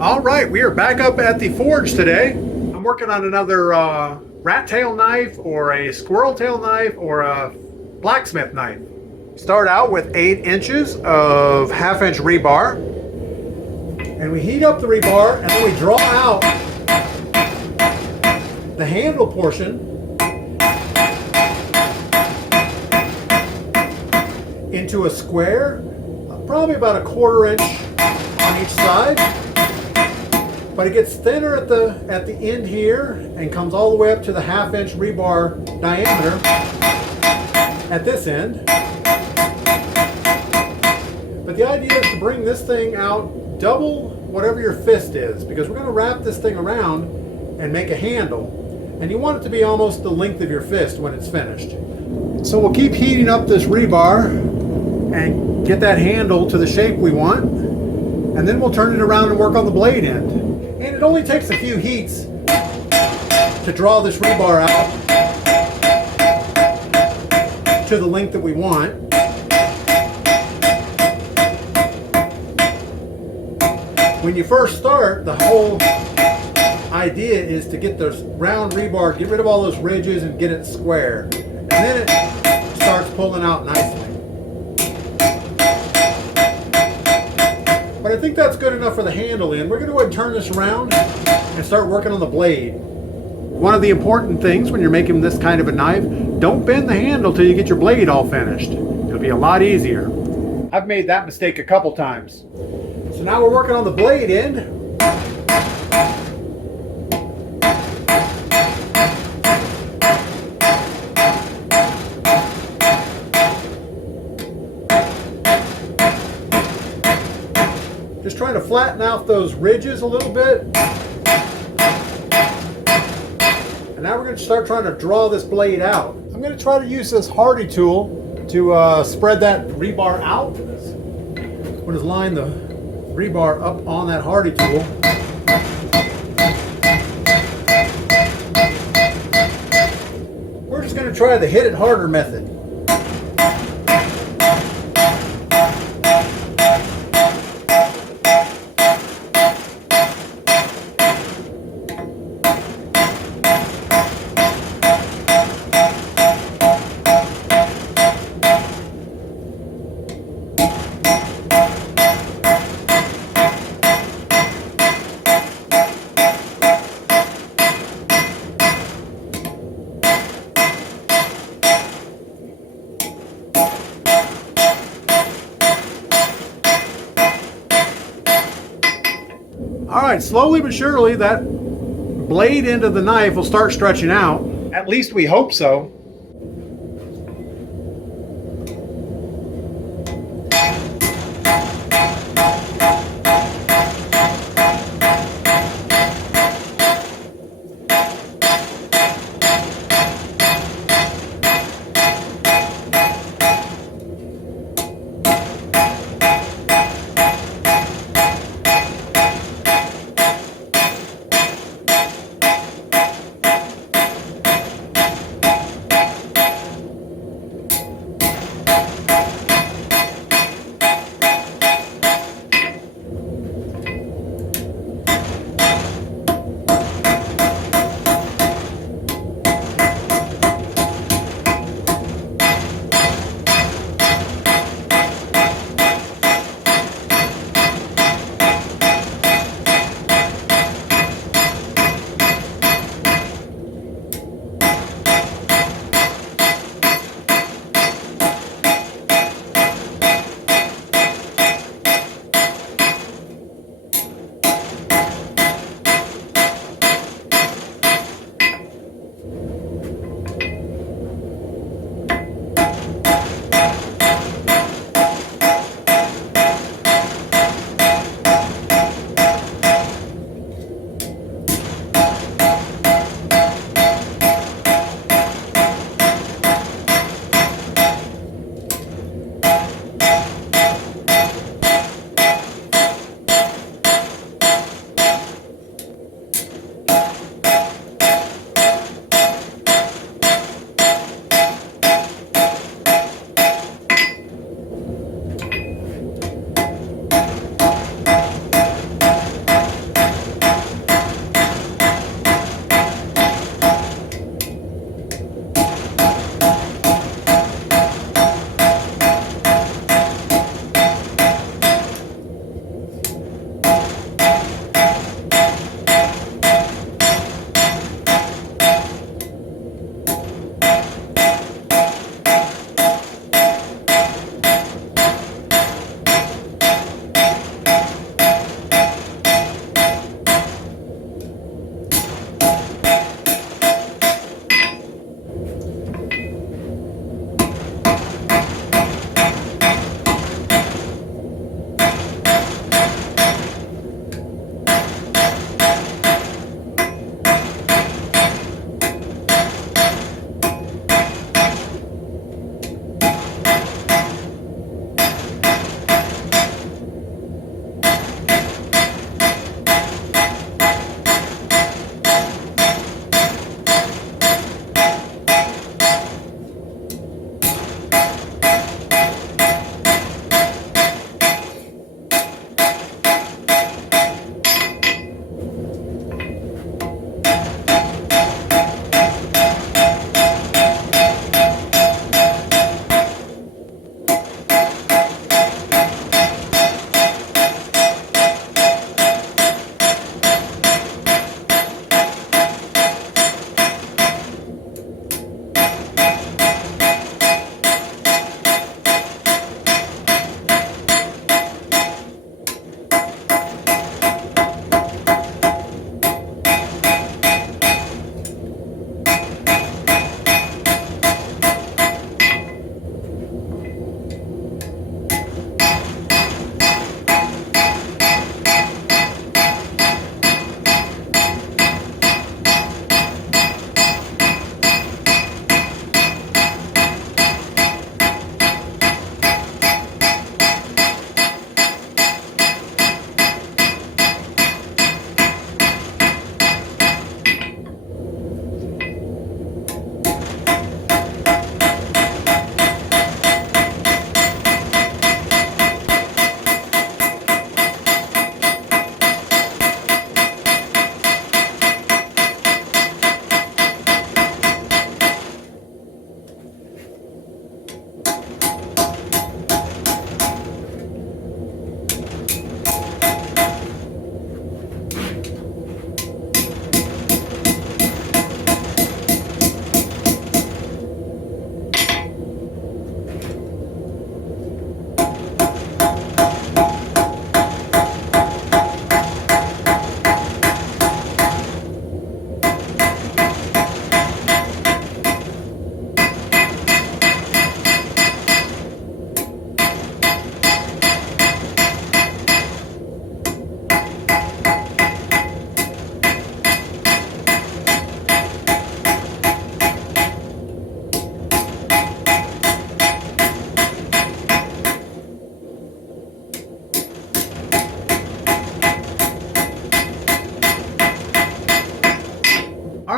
All right, we are back up at the forge today. I'm working on another rat tail knife or a squirrel tail knife or a blacksmith knife. Start out with 8 inches of 1/2 inch rebar. And we heat up the rebar and then we draw out the handle portion into a square, probably about a 1/4 inch on each side. But it gets thinner at the end here and comes all the way up to the 1/2 inch rebar diameter at this end. But the idea is to bring this thing out double whatever your fist is, because we're going to wrap this thing around and make a handle. And you want it to be almost the length of your fist when it's finished. So we'll keep heating up this rebar and get that handle to the shape we want. And then we'll turn it around and work on the blade end. And it only takes a few heats to draw this rebar out to the length that we want. When you first start, the whole idea is to get this round rebar, get rid of all those ridges and get it square. And then it starts pulling out nicely. But I think that's good enough for the handle end. We're going to go ahead and turn this around and start working on the blade. One of the important things when you're making this kind of a knife, don't bend the handle till you get your blade all finished. It'll be a lot easier. I've made that mistake a couple times. So now we're working on the blade end. Just trying to flatten out those ridges a little bit. And now we're going to start trying to draw this blade out. I'm going to try to use this Hardy tool to spread that rebar out. We'll just line the rebar up on that Hardy tool. We're just going to try the hit it harder method. Alright, slowly but surely that blade end of the knife will start stretching out. At least we hope so.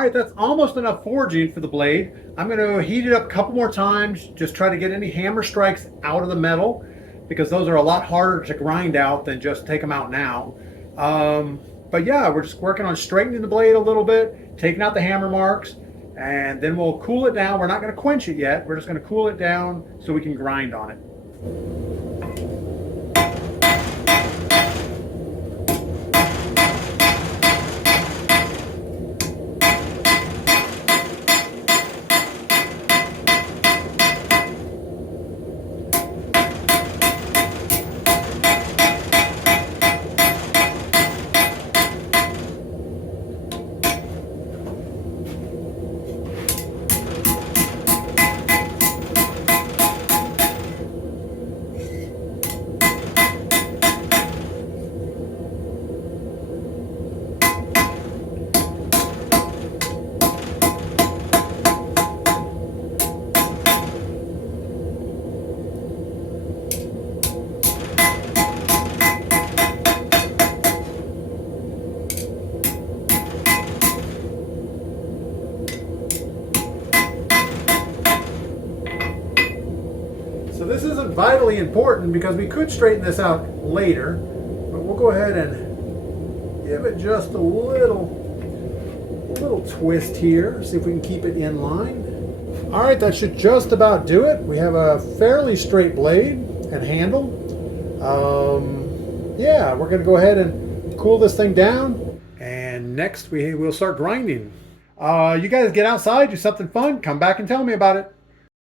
right, that's almost enough forging for the blade. I'm going to heat it up a couple more times, just try to get any hammer strikes out of the metal, because those are a lot harder to grind out than just take them out now. But yeah, we're just working on straightening the blade a little bit, taking out the hammer marks, and then we'll cool it down. We're not going to quench it yet. We're just going to cool it down so we can grind on it. So this isn't vitally important because we could straighten this out later, but we'll go ahead and give it just a little twist here, see if we can keep it in line. All right, that should just about do it. We have a fairly straight blade and handle. Yeah, we're gonna go ahead and cool this thing down, and next we'll start grinding. You guys get outside, do something fun, come back and tell me about it.